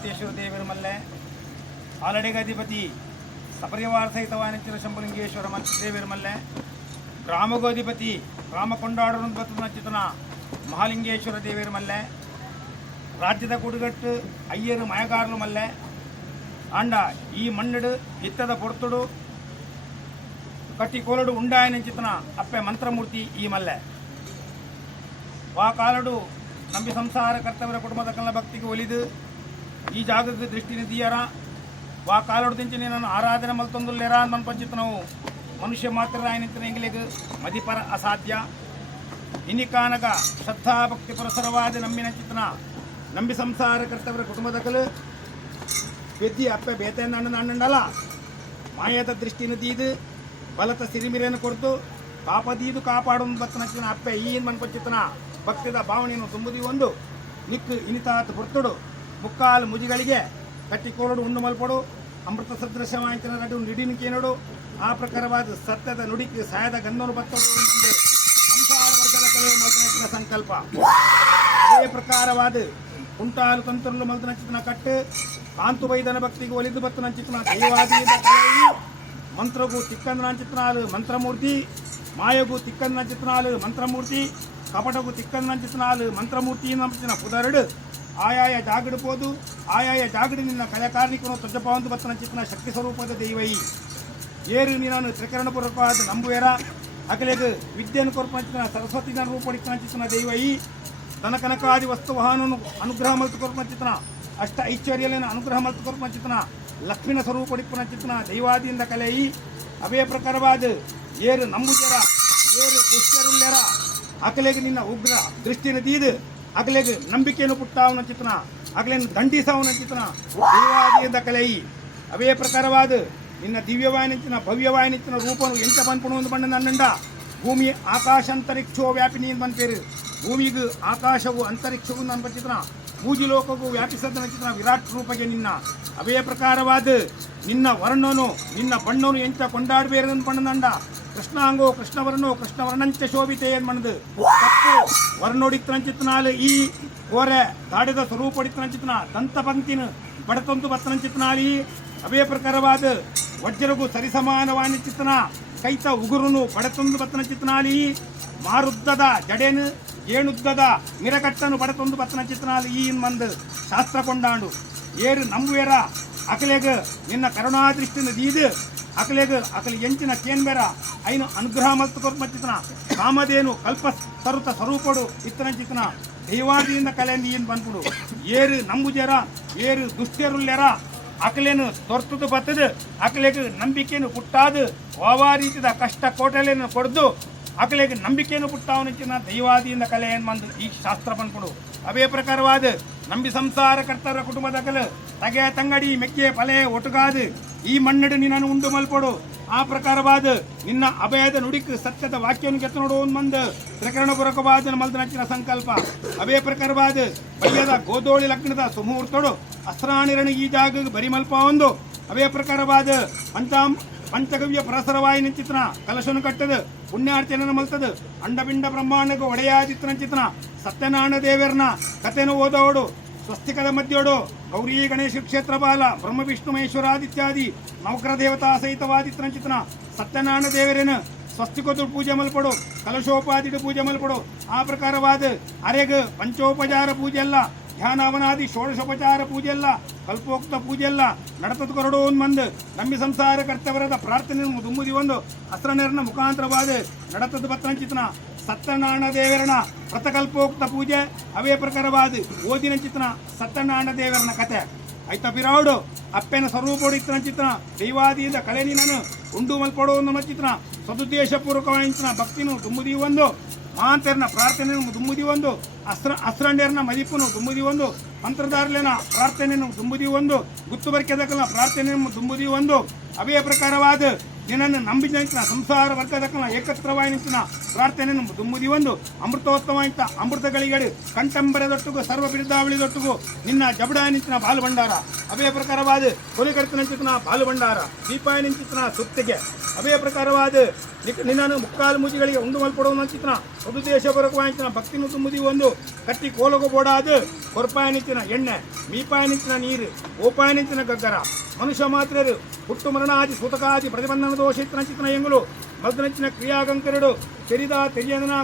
ಸೋಮನಾಥೇಶ್ವರ ದೇವರ ಮಲ್ಲೆ ಆಲಡೆಗಾಧಿಪತಿ ಸಪರಿವಾರ ಸಹಿತವಾನಿಂಚಿನ ಶಂಭುಲಿಂಗೇಶ್ವರ ದೇವರ ಮಲ್ಲೆ ಗ್ರಾಮಗೋಧಿಪತಿ ಗ್ರಾಮ ಕೊಂಡಾಡುವ ಚಿತನ ಮಹಾಲಿಂಗೇಶ್ವರ ದೇವರ ಮಲ್ಲೆ ರಾಜ್ಯದ ಕುಡುಗಟ್ಟು ಅಯ್ಯರು ಮಯಗಾರ್ಲು ಮಲ್ಲೆ ಅಂಡ ಈ ಮಣ್ಣಡು ಇತ್ತದ ಪೊರ್ತುಡು ಕಟ್ಟಿ ಕೋಲಡು ಉಂಡಾಯನ ಚಿತನ ಅಪ್ಪೆ ಮಂತ್ರಮೂರ್ತಿ ಈ ಮಲ್ಲೆ ವಾ ಕಾಲಡು ನಂಬಿ ಸಂಸಾರ ಕರ್ತವ್ಯ ಕುಟುಂಬದ ಕಲ್ಲ ಭಕ್ತಿಗೆ ಒಲಿದು ಈ ಜಾಗಕ್ಕೆ ದೃಷ್ಟಿ ನಿಧಿಯರ ವಾ ಕಾಲಡು ತಿಂಚಿ ನಾನು ಆರಾಧನೆ ಮಲ್ತೊಂದುಲ್ಲೇರ ಅಂತ ಪಂಚಿತ್ ನಾವು ಮನುಷ್ಯ ಮಾತ್ರ ಆಯ್ನಿಂತಿನ ಎಂಗಿಲಿಗೆ ಮದಿಪರ ಅಸಾಧ್ಯ ಇನ್ನಿಕಾನಗ ಶ್ರದ್ಧಾ ಭಕ್ತಿ ಪುರಸರವಾದ ನಂಬಿನ ಚಿತ್ತನ ನಂಬಿ ಸಂಸಾರ ಕರ್ತವ್ಯ ಕುಟುಂಬದ ಕಲು ಬೆದ್ದಿ ಅಪ್ಪೆ ಬೇತೆಯಿಂದ ಅಣ್ಣಂಡಲ್ಲ ಮಾಯದ ದೃಷ್ಟಿ ನಿಧೀದು ಬಲತ ಸಿರಿಮಿರೆಯನ್ನು ಕೊಡ್ತು ಕಾಪದೀದು ಕಾಪಾಡು ಬತ್ತನಚ್ಚಿನ ಅಪ್ಪೆ ಈನ್ ಮನ್ಪಂಚಿತನ ಭಕ್ತಿದ ಭಾವನೆಯನ್ನು ತುಂಬುದಿ ಒಂದು ನಿಕ್ಕು ಇನಿತಾತ್ ಪುರ್ತುಡು ಮುಕ್ಕಾಲು ಮುಜಿಗಳಿಗೆ ಕಟ್ಟಿಕೋಡು ಉಂಡು ಮಲ್ಪಡು ಅಮೃತ ಸದೃಶವಾಂಚನ ನಡು ನಿಡಿನಿಕೆ ನೋಡು ಆ ಪ್ರಕಾರವಾದ ಸತ್ಯದ ನುಡಿಕೆ ಸಾಯದ ಗನ್ನೋನು ಬತ್ತಡು ಮುಂದೆ ಸಂಸಾರ ವರ್ಗದ ಕಲೆ ಮಲ್ತನಚ್ಚಿನ ಸಂಕಲ್ಪ ಅದೇ ಪ್ರಕಾರವಾದ ಕುಂಟಾಲು ತಂತ್ರಲು ಮಲ್ತನಚ್ಚಿನ ಕಟ್ಟು ಕಾಂತು ವೈದನ ಭಕ್ತಿಗೆ ಒಲಿದು ಬತ್ತನಚ್ಚಿನ ದೈವಾದಿಯಿಂದ ಕಲೆಯಿ ಮಂತ್ರಗೂ ತಿಕ್ಕಂದನ ಚಿತ್ನಾಲು ಮಂತ್ರಮೂರ್ತಿ ಮಾಯಗೂ ತಿಕ್ಕಂದನ ಚಿತ್ನಾಲು ಮಂತ್ರಮೂರ್ತಿ ಕಪಟಗೂ ತಿಕ್ಕಂದನ ಚಿತ್ನಾಲು ಮಂತ್ರಮೂರ್ತಿ ನಂಚಿನ ಪುದರಡು ಆಯಾಯ ಜಾಗಡು ಪೋದು ಆಯಾಯ ಜಾಗಡು ನಿನ್ನ ಕಲೆಕಾರ್ಣಿಕನು ತ್ವಜಪಾವಂತು ಬತ್ತನ ಚಿತ್ನ ಶಕ್ತಿ ಸ್ವರೂಪದ ದೈವೈ ಏರು ನೀನು ತ್ರಿಕರಣಪೂರ್ವಕವಾದ ನಂಬುವೆರ ಅಕಲೆಗೆ ವಿದ್ಯೆಯನ್ನು ಕೊರ್ಪಂಚಿನ ಸರಸ್ವತಿನ ರೂಪಡಿಸಿನ ಚಿತ್ನ ದೈವೈ ತನಕನಕಾದಿ ವಸ್ತು ವಾಹನನು ಅನುಗ್ರಹ ಮಲ್ತು ಕೊರ್ಪಂಚಿತನ ಅಷ್ಟ ಐಶ್ವರ್ಯಲಿನ ಅನುಗ್ರಹ ಮಲ್ತು ಕೊರ್ಪಂಚಿತನ ಲಕ್ಷ್ಮಿನ ಸ್ವರೂಪಡಿಪ್ಪನ ಚಿತ್ನ ದೈವಾದಿಯಿಂದ ಕಲೆಯಿ ಅವೇ ಪ್ರಕಾರವಾದ ಏರು ನಂಬುಜರ ಏರು ದುಷ್ಕರುಲ್ಯರ ಅಕಲೆಗೆ ನಿನ್ನ ಉಗ್ರ ದೃಷ್ಟಿನ ತೀದು ಅಕಲೆಗೆ ನಂಬಿಕೆಯನ್ನು ಪುಟ್ಟಾವನ ಚಿತ್ನ ಅಕಲೆಯನ್ನು ದಂಡಿಸವನ ಚಿತ್ನ ದೈವಾದಿಯಿಂದ ಕಲೆಯಿ ಅವೇ ಪ್ರಕಾರವಾದ ನಿನ್ನ ದಿವ್ಯವಾಯಿನಿಂಚಿನ ಭವ್ಯವಾಯಿನಿಂಚಿನ ರೂಪನು ಎಂಟ ಬಂದ್ಪುಣ ಒಂದು ಬಣ್ಣ ನನ್ನಂಡ ಭೂಮಿ ಆಕಾಶ ಅಂತರಿಕ್ಷೋ ವ್ಯಾಪಿನಿ ಬಂತೇರು ಭೂಮಿಗೂ ಆಕಾಶವು ಅಂತರಿಕ್ಷವು ನನ್ನ ಚಿತ್ರ ಭೂಜಿಲೋಕಗೂ ವ್ಯಾಪಿಸದ ಚಿತ್ರ ವಿರಾಟ್ ರೂಪಗೆ ನಿನ್ನ ಅವೇ ಪ್ರಕಾರವಾದ ನಿನ್ನ ವರ್ಣನು ನಿನ್ನ ಬಣ್ಣನು ಎಂಚ ಕೊಂಡಾಡಬೇರದನ್ನು ಬಣ್ಣದಂಡ ಕೃಷ್ಣಾಂಗೋ ಕೃಷ್ಣವರ್ಣೋ ಕೃಷ್ಣವರ್ಣಂಚ ಶೋಭಿತೆ ಏನು ಬಣ್ಣದು ತಪ್ಪು ವರ್ಣೋಡಿತ್ತನ ಚಿತ್ನಾಲು ಈ ಕೋರೆ ದಾಡಿದ ಸ್ವರೂಪಡಿತ್ತನ ಚಿತ್ನ ದಂತ ಪಂಕ್ತಿನ ಬಡತಂತು ಬತ್ತನ ಚಿತ್ನಾಲಿ ಅವೇ ಪ್ರಕಾರವಾದ ವಜ್ರಗೂ ಸರಿಸಮಾನವಾದ ಚಿತ್ತನ ಕೈತ ಉಗುರುನು ಬಡತೊಂದು ಬತ್ತನ ಚಿತ್ನಾಲಿ ಮಾರುದ್ದದ ಜಡೆನು ಏನುದ್ದದ ಮಿರಕಟ್ಟನು ಬಡತೊಂದು ಬತ್ತನ ಚಿತ್ನಾಲಿ ಈ ಮಂದು ಶಾಸ್ತ್ರ ಕೊಂಡಾಂಡು ಏರು ನಂಬುವೆರ ಅಕಲೆಗ ನಿನ್ನ ಕರುಣಾದೃಷ್ಟಿನ ದೀದು ಅಕಲೆಗ ಅಕಲಿ ಎಂಚಿನ ಕೇನ್ಬೇರ ಐನು ಅನುಗ್ರಹ ಮಲ್ತು ಕೊರ್ಪ ಚಿತ್ನ ಕಾಮಧೇನು ಕಲ್ಪ ತರುತ ಸ್ವರೂಪಡು ಇತ್ತನ ಚಿತ್ನ ದೈವಾದಿಯಿಂದ ಕಲೆಯಿಂದ ಏನು ಬಂದ್ಬಿಡು ಏರು ನಂಬುಜರ ಏರು ದುಷ್ಟ್ಯರುಲ್ಯರ ಅಕಲೇನು ತೊರ್ತದು ಬತ್ತದು ಅಕಲೆಗೆ ನಂಬಿಕೆಯನ್ನು ಪುಟ್ಟಾದು ವಾವಾರೀತಿದ ಕಷ್ಟ ಕೋಟಲೆಯನ್ನು ಕೊಡ್ದು ಅಕಲೆಗೆ ನಂಬಿಕೆಯನ್ನು ಪುಟ್ಟಾವನಿಚ್ಚಿನ ದೈವಾದಿಯಿಂದ ಕಲೆ ಏನು ಬಂದು ಈ ಶಾಸ್ತ್ರ ಬಂದ್ಬಿಡು ಅವೇ ಪ್ರಕಾರವಾದ ನಂಬಿ ಸಂಸಾರ ಕರ್ತರ ಕುಟುಂಬದ ಕಲೆ ತಗೆ ತಂಗಡಿ ಮೆಕ್ಕೆ ಪಲೆ ಒಟುಗಾದು ಈ ಮಣ್ಣಡು ನಿನ್ನನ್ನು ಉಂಡು ಮಲ್ಪಡು ಆ ಪ್ರಕಾರವಾದ ನಿನ್ನ ಅಭಯದ ನುಡಿಕ್ ಸತ್ಯದ ವಾಕ್ಯವನ್ನು ಕೆತ್ತ ನೋಡು ಮಂದು ತ್ರಿಕರಣಪೂರ್ವಕವಾದ ಮಲ್ದನಚ್ಚಿನ ಸಂಕಲ್ಪ ಅವೇ ಪ್ರಕಾರವಾದ ಬಯ್ಯದ ಗೋದೋಳಿ ಲಗ್ನದ ಸುಮುಹೂರ್ತೋಡು ಅಸ್ತ್ರಾಣಿರಣಿ ಈ ಜಾಗ ಬರಿ ಮಲ್ಪ ಒಂದು ಅವೇ ಪ್ರಕಾರವಾದ ಪಂಚಗವ್ಯ ಪರಸರವಾಯಿ ನಿಂಚಿತ್ನ ಕಲಶನು ಕಟ್ಟದ ಪುಣ್ಯಾರ್ಚನ ಮಲ್ತದ ಅಂಡಪಿಂಡ ಬ್ರಹ್ಮಾಂಡಗ ಒಡೆಯಾದಿತ್ತನ ಚಿತ್ನ ಸತ್ಯನಾರಾಯಣ ದೇವರನ ಕಥೆನು ಓದೋಡು ಸ್ವಸ್ತಿಕದ ಮಧ್ಯೋಡು ಗೌರಿ ಗಣೇಶ ಕ್ಷೇತ್ರ ಬಾಲ ಬ್ರಹ್ಮ ವಿಷ್ಣು ಮಹೇಶ್ವರಾದಿತ್ಯಾದಿ ನವಗ್ರಹ ದೇವತಾ ಸಹಿತವಾದಿತ್ತನ ಚಿತ್ನ ಸತ್ಯನಾರಾಯಣ ದೇವರೇನು ಸ್ವಸ್ತಿಕೋದು ಪೂಜೆ ಮಲ್ಪಡು ಕಲಶೋಪಾದಿಡು ಪೂಜೆ ಮಲ್ಪಡು ಆ ಪ್ರಕಾರವಾದ ಅರೆಗ ಪಂಚೋಪಚಾರ ಪೂಜೆ ಅಲ್ಲ ಧ್ಯಾನಾವನಾದಿ ಷೋಡಶೋಪಚಾರ ಪೂಜೆ ಅಲ್ಲ ಕಲ್ಪೋಕ್ತ ಪೂಜೆ ಅಲ್ಲ ನಡತದ ಕೊರಡು ಮಂದು ನಂಬಿ ಸಂಸಾರ ಕರ್ತವರದ ಪ್ರಾರ್ಥನೆ ದುಮ್ಮುದಿ ಒಂದು ಅಸ್ತ್ರನೇರನ ಮುಖಾಂತರವಾದ ನಡತದ ಬತ್ತನ ಚಿತ್ನ ಸತ್ಯನಾರಾಯಣ ದೇವರನ ಪ್ರತಕಲ್ಪೋಕ್ತ ಪೂಜೆ ಅವೇ ಪ್ರಕಾರವಾದ ಓದಿನ ಚಿತ್ನ ಸತ್ಯನಾರಾಯಣ ದೇವರನ ಕತೆ ಆಯ್ತಾ ಬಿರಾಡು ಅಪ್ಪೆನ ಸ್ವರೂಪೋಡು ಇತ್ತನ ಚಿತ್ರ ದೈವಾದಿಯಿಂದ ಕಲೆ ನೀನನು ಉಂಡು ಮಲ್ಪಡು ನಮ್ಮ ಚಿತ್ರ ಸದುದ್ದೇಶಪೂರ್ವಕವಾದ ಭಕ್ತಿನು ತುಂಬುದಿ ಒಂದು ಮಹಾಂತರನ ಪ್ರಾರ್ಥನೆ ತುಂಬುದಿ ಒಂದು ಅಸ್ತ್ರಂಡ್ಯರನ ಮದಿಪುನು ತುಂಬುದಿ ಒಂದು ಮಂತ್ರದಾರಲಿನ ಪ್ರಾರ್ಥನೆಯನ್ನು ತುಂಬುದಿ ಒಂದು ಗುತ್ತು ಬರ್ಕೆದಕ್ಕನ ಪ್ರಾರ್ಥನೆಯನ್ನು ತುಂಬುದಿ ಒಂದು ಅವೇ ಪ್ರಕಾರವಾದ ನಿನ್ನನ್ನು ನಂಬಿದ ಸಂಸಾರ ವರ್ಗದಕ್ಕನ ಏಕತ್ರವಾಗಿ ನಿಂತಿನ ಪ್ರಾರ್ಥನೆಯನ್ನು ತುಂಬುದಿ ಒಂದು ಅಮೃತೋತ್ತಮ ಅಮೃತಗಳಿಗಡು ಕಂಠಂಬರದೊಟ್ಟಿಗೂ ಸರ್ವ ಬಿರುದಾವಳಿದೊಟ್ಟಿಗೂ ನಿನ್ನ ಜಬಡ ನಿಂತಿನ ಬಾಲು ಭಂಡಾರ ಅವೇ ಪ್ರಕಾರವಾದ ಕೊನೆಕರ್ತನ ಚಿತ್ರನ ಬಾಲು ಭಂಡಾರ ದೀಪಾಯ ನಿಂತಿನ ಸುತ್ತಿಗೆ ಅವೇ ಪ್ರಕಾರವಾದ ನಿನ್ನನ್ನು ಮುಕ್ಕಾಲು ಮೂಜಿಗಳಿಗೆ ಉಂಡು ಮಲ್ಪಡುವಂಚಿನ ಸದುದೇಶಪೂರ್ವಕವಾಯಿನ ಭಕ್ತಿನು ತುಂಬುದಿ ಒಂದು ಕಟ್ಟಿ ಕೋಲಗು ಬೋಡಾದು ಕೊರಪಾಯನಿಂಚಿನ ಎಣ್ಣೆ ಮೀಪಾಯನಿಂಚಿನ ನೀರು ಓಪಾಯನಿಂಚಿನ ಗಗ್ಗರ ಮನುಷ್ಯ ಮಾತ್ರರು ಹುಟ್ಟು ಮರಣಾದಿ ಸೂತಕಾದಿ ಪ್ರತಿಬಂಧನ ದೋಷಿತ್ತಿನ ಚಿತ್ರನ ಎಂಗುಲು ಮಗ್ನಂಚಿನ ಕ್ರಿಯಾಗಂಕರಡು ತೆರಿದ ತೆರಿಯದನ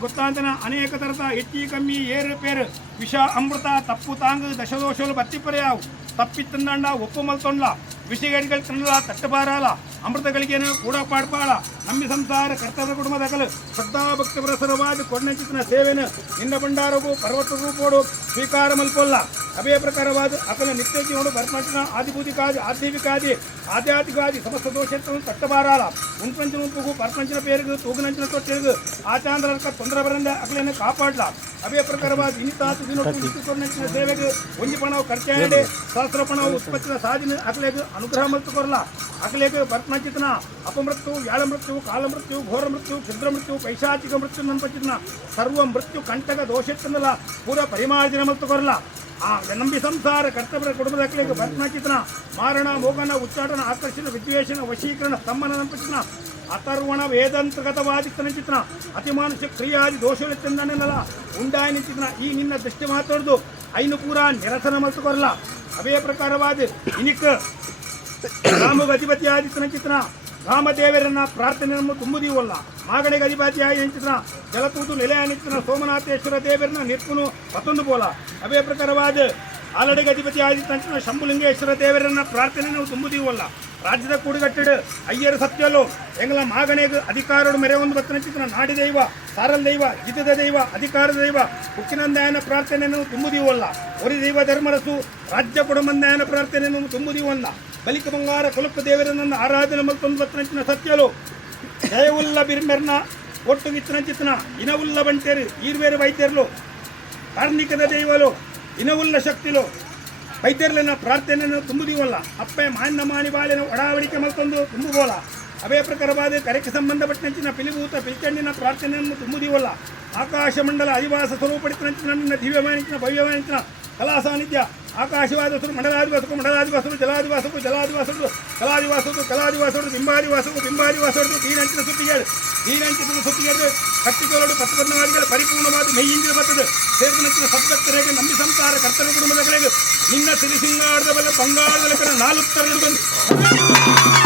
ಗೊತ್ತಾಂತನ ಅನೇಕ ತರದ ಹೆಚ್ಚಿ ಕಮ್ಮಿ ಏರು ಪೇರು ವಿಷ ಅಮೃತ ತಪ್ಪು ತಾಂಗು ದಶದೋಷಲು ಬತ್ತಿಪರೆಯಾವು ತಪ್ಪಿತ್ತಂದಾಂಡ ಒಪ್ಪು ಮಲ್ತೊಂಡ್ಲ ವಿಷಯಗಳಿಗಳು ತಿನ್ನಲ ತಟ್ಟಬಾರಲ್ಲ ಅಮೃತಗಳಿಗೇನು ಕೂಡ ಪಾಡ್ಪಾಳ ನಮ್ಮಿ ಸಂಸಾರ ಕರ್ತವ್ಯ ಕುಟುಂಬದಕಲು ಶ್ರದ್ಧಾ ಭಕ್ತಿ ಪ್ರಸರವಾದ ಕೊಡ್ನೆಚಿನ ಸೇವೆನು ನಿನ್ನ ಭಂಡಾರವು ಪರ್ವತ ರೂಪೋಡು ಸ್ವೀಕಾರ ಮಲ್ಪೊಲ್ಲ ಅವೇ ಪ್ರಕಾರವಾದ ಅಕಲ ನಿತ್ಯ ಜೀವನು ಬರ್ಮಂಚಿನ ಆದಿಭೂತಿಕಾದಿ ಆಧ್ಯಾತ್ಮಿಕಾದಿ ಆಧ್ಯಾತ್ಮಿಕಾದಿ ಸಮಸ್ತ ದೋಷವನ್ನು ತಟ್ಟಬಾರಲ್ಲ ಉಂಪಂಚಿನ ಉಂಪುಗು ಪರ್ಪಂಚಿನ ಪೇರಿಗೂ ತೂಗುನಂಚಿನ ತೊಟ್ಟಿಗೂ ಆಚಾಂದ್ರಕ ತೊಂದರೆ ಬರಂದ ಅಕಲನ್ನು ಕಾಪಾಡಲ ಅವೇ ಪ್ರಕಾರವಾದ ಇನ್ನಿತಾತು ದಿನಕ್ಕೂ ಸೇವೆಗೆ ಒಂಜಿ ಪಣವು ಖರ್ಚಾಯಡೆ ಸಹಸ್ರ ಪಣವು ಉತ್ಪತ್ತಿನ ಸಾಧಿನ ಅಕಲೆಗೆ ಅನುಗ್ರಹ ಮಲ್ತು ಕೊರಲ ಅಕಲೆಗೆ ಬರ್ಮಂಚಿತನ ಅಪಮೃತ್ಯು ವ್ಯಾಳ ಮೃತ್ಯು ಕಾಲ ಮೃತ್ಯು ಘೋರ ಮೃತ್ಯು ಕ್ಷುದ್ರ ಮೃತ್ಯು ಪೈಶಾಚಿಕ ಮೃತ್ಯು ನನ್ಪಂಚಿತನ ಸರ್ವ ಮೃತ್ಯು ಕಂಟಕ ದೋಷತ್ತನ್ನಲ್ಲ ಪೂರ ಪರಿಮಾರ್ಜನ ಮಲ್ತು ಕೊರಲ ಆ ನಂಬಿ ಸಂಸಾರ ಕರ್ತವ್ಯ ಕುಟುಂಬದ ಅಕಲೆಗೆ ಬರ್ಮಂಚಿತನ ಮಾರಣ ಮೋಗನ ಉಚ್ಚಾಟನ ಆಕರ್ಷಣ ವಿದ್ವೇಷಣ ವಶೀಕರಣ ಸ್ತಂಭನ ನನ್ಪಂಚಿತನ ಅಥರ್ವಣ ವೇದಾಂತಗತವಾದಿತ್ತನ ಚಿತ್ರ ಅತಿಮಾನುಷ ಕ್ರಿಯಾದಿ ದೋಷವೆತ್ತಂದನೆಲ್ಲ ಉಂಡಾಯನ ಚಿತ್ರ ಈ ನಿನ್ನ ದೃಷ್ಟಿ ಮಾತಾಡ್ದು ಐನು ಪೂರ ನಿರಸನ ಮಲ್ತು ಕೊರಲ ಅವೇ ಪ್ರಕಾರವಾದ ಇನಿಕ್ ರಾಮಗ ಅಧಿಪತಿಯಾದಿತ್ತನ ಚಿತ್ರ ರಾಮದೇವರನ್ನ ಪ್ರಾರ್ಥನೆಯನ್ನು ತುಂಬುದೀವಲ್ಲ ಮಾಗಣಿಗೆ ಅಧಿಪತಿಯಾಗಿ ಚಿತ್ರ ಜಲತೂತು ನೆಲೆಯಾನಿತ್ತಿನ ಸೋಮನಾಥೇಶ್ವರ ದೇವರನ್ನ ನಿರ್ಪುನು ಮತ್ತೊಂದು ಬೋಲ ಅವೇ ಪ್ರಕಾರವಾದ ಆಲಡೆಗೆ ಅಧಿಪತಿಯಾದಿತ್ತಂಚಿನ ಶಂಭುಲಿಂಗೇಶ್ವರ ದೇವರನ್ನ ಪ್ರಾರ್ಥನೆಯನ್ನು ತುಂಬುದೀವಲ್ಲ ರಾಜ್ಯದ ಕೂಡುಗಟ್ಟಿಡು ಅಯ್ಯರು ಸತ್ಯಲು ಎಂಗಳ ಮಾಗಣೆಗೆ ಅಧಿಕಾರಡು ಮೆರೆ ಒಂದು ಬತ್ತನ ಚಿತ್ರ ನಾಡಿ ದೈವ ಸಾರಲ್ ದೈವ ಜಿತದ ದೈವ ಅಧಿಕಾರದ ದೈವ ಹುಕ್ಕಿನಂದಾಯನ ಪ್ರಾರ್ಥನೆಯನ್ನು ತುಂಬುದೀವಲ್ಲ ಒರಿ ದೈವ ಧರ್ಮರಸು ರಾಜ್ಯ ಕೊಡಮಂದಾಯನ ಪ್ರಾರ್ಥನೆಯನ್ನು ತುಂಬುದೀವಲ್ಲ ಬಲಿಕ ಬಂಗಾರ ಕುಲುಕ ದೇವರನ್ನ ಆರಾಧನೆ ಮಲ್ತೊಂದು ಬತ್ತನ ಸತ್ಯಲು ಜಯವುಲ್ಲ ಬಿರ್ಮೆರ್ನ ಒಟ್ಟುಗಿತ್ತನ ಚಿತ್ತನ ಇನವುಲ್ಲ ಬಂಟೇರು ಈರ್ವೇರು ವೈದ್ಯರ್ಲು ಕಾರ್ಣಿಕದ ದೈವಲು ಇನವುಲ್ಲ ಶಕ್ತಿಲು ವೈದ್ಯರ್ಲಿನ ಪ್ರಾರ್ಥನೆಯನ್ನು ತುಂಬುದೀವಲ್ಲ ಅಪ್ಪೆ ಮಾನ್ಯ ಮಾನಿ ಬಾಳಿನ ಒಡಾವಡಿಕೆ ಮಲ್ತೊಂದು ತುಂಬುಬೋಲ ಅವೇ ಪ್ರಕಾರವಾದ ಕರೆಗೆ ಸಂಬಂಧಪಟ್ಟಂಚಿನ ಪಿಲಿಭೂತ ಪಿಲ್ಚಂಡಿನ ಪ್ರಾರ್ಥನೆಯನ್ನು ತುಂಬುದೀವಲ್ಲ ಆಕಾಶ ಮಂಡಲ ಅಧಿವಾಸ ಸ್ವರೂಪಡಿತನಂಚಿನ ನಿನ್ನ ದಿವ್ಯವಾಣಿಂಚಿನ ಭವ್ಯವಾಣಿಂಚಿನ ಕಲಾ ಸಾನ್ನಿಧ್ಯ ಆಕಾಶವಾದಸರು ಮಂಡಲಾದಿವಾಸಕು ಮಂಡಲಾದಿವಾಸರು ಜಲಾದಿವಾಸಕು ಜಲಾದಿವಾಸರು ಕಲಾದಿವಾಸರು ಬಿಂಬಾದಿವಾಸರು ದೀನಂಚಿನ ಸುತ್ತಿಗೇಳು ದೀನಂಚಿನ ಸುತ್ತಿಗೆದು ಕಟ್ಟಿಗೋಡು ಪತ್ತಬದ್ಧವಾದಿಗಳು ಪರಿಪೂರ್ಣವಾದ ಮೈಯಿಂದಿನ ಬರ್ತದೆ ಸೇರ್ಪನಂಚಿನ ಸಬ್ಜಕ್ತರಿಗೆ ನಂಬಿ ಸಂಸಾರ ಕರ್ತವ್ಯ ಕುಟುಂಬದ ಕಡೆಗೆ ನಿನ್ನ ಸಿರಿಸಿಂಗಾಡದ ಬಲ್ಲ ಬಂಗಾಳದ ನಾಲ್ಕು ತರಲು ಬಂದು